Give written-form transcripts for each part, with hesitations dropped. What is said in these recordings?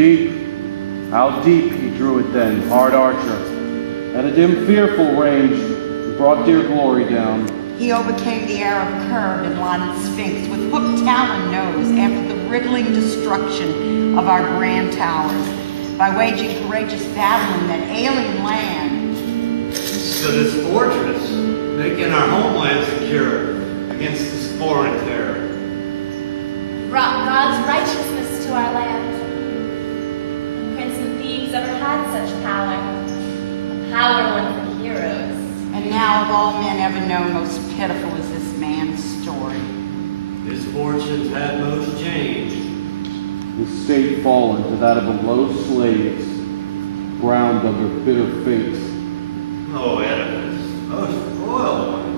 deep, how deep he drew it then, hard archer. At a dim, fearful range, he brought dear glory down. He overcame the Arab curved and lighted sphinx with hooked talon nose after the riddling destruction of our grand towers by waging courageous battle in that alien land. So this fortress, making our homeland secure against this foreign terror. Brought God's righteousness to our land. No prince in Thebes ever had such power. A power won for heroes. And now of all men ever known, most pitiful is this man's story. His fortunes had most changed. His state fallen to that of a low slaves, ground under bitter fates. Oh, Oedipus, most royal one.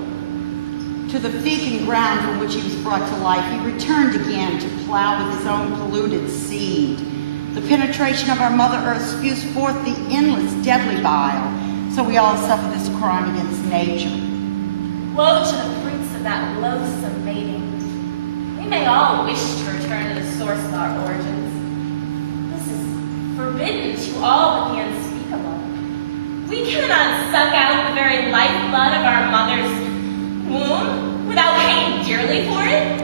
To the fecund ground from which he was brought to life, he returned again to plow with his own polluted seed. The penetration of our Mother Earth spews forth the endless deadly bile, so we all suffer this crime against nature. Woe to the fruits of that loathsome mating. We may all wish to return to the source of our origins. This is forbidden to all but the unspeakable. We cannot suck out the very lifeblood of our mother's womb without paying dearly for it.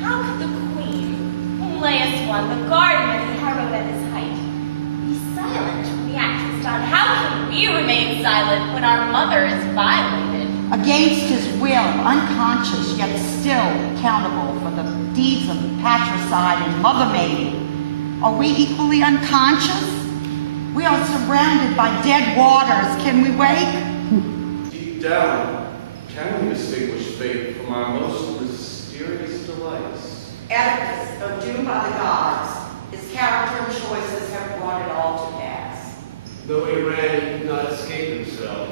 How could the queen, whom Laius won, the gardener he harrowed at his height, be silent when the act is done? How can we remain silent when our mother is violated? Against his will, unconscious, yet still accountable for the deeds of patricide and mother-mating. Are we equally unconscious? We are surrounded by dead waters. Can we wake? Deep down, can we distinguish fate from our most mysterious delights? Oedipus, though doomed by the gods, his character and choices have brought it all to pass. Though he ran, he could not escape himself.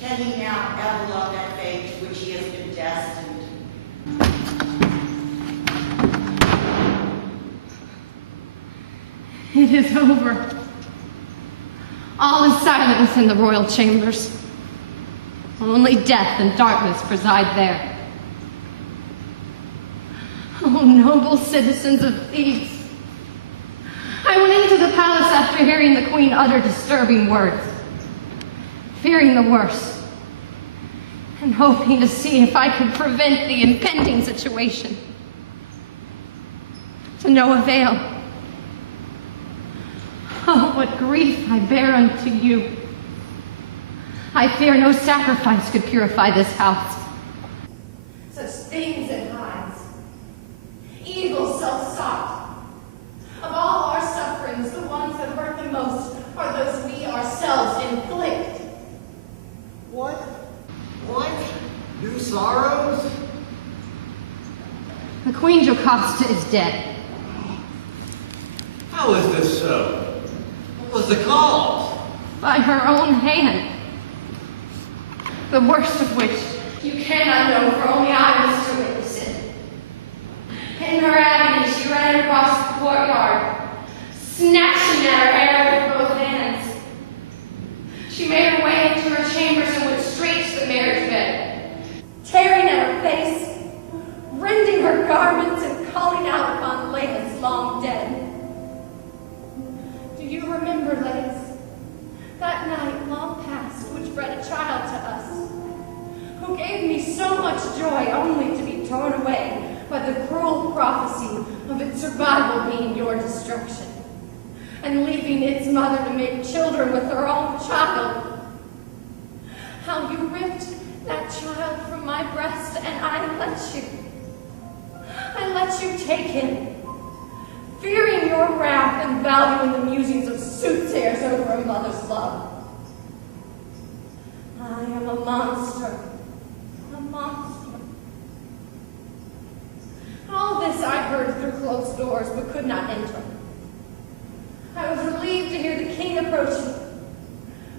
Can he now ever love that fate to which he has been destined? It is over. All is silence in the royal chambers. Only death and darkness preside there. Oh, noble citizens of Thebes. I went into the palace after hearing the queen utter disturbing words, fearing the worst, and hoping to see if I could prevent the impending situation. To no avail. Oh, what grief I bear unto you. I fear no sacrifice could purify this house. Such things it hides. Evil self-sought. Of all our sufferings, the ones that hurt the most are those we ourselves inflict. What? What? New sorrows? The Queen Jocasta is dead. How is this so? What was the cause? By her own hand. The worst of which you cannot know, for only I was to witness it. In her agony, she ran across the courtyard, snatching at her hair with both hands. She made her way into her chambers and went straight to the marriage bed, Tearing at her face, rending her garments, and calling out upon Laius long dead. Do you remember, Laius? That night long past which bred a child to us, who gave me so much joy only to be torn away by the cruel prophecy of its survival being your destruction, and leaving its mother to make children with her own child. How you ripped that child from my breast, and I let you take him, fearing your wrath and valuing the musings of soothsayers over a mother's love. I am a monster. A monster. All this I heard through closed doors, but could not enter. I was relieved to hear the king approaching,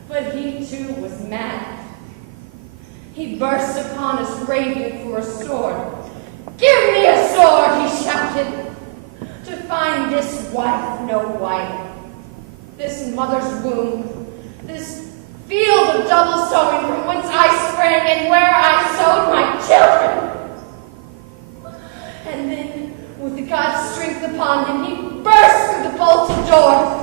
but he too was mad. He burst upon us raving for a sword. "Give me a sword," he shouted, "to find this wife no wife, this mother's womb, this field of double sowing from whence I sprang and where I sowed my children." And then, with God's strength upon him, he burst through the bolt vaulted door.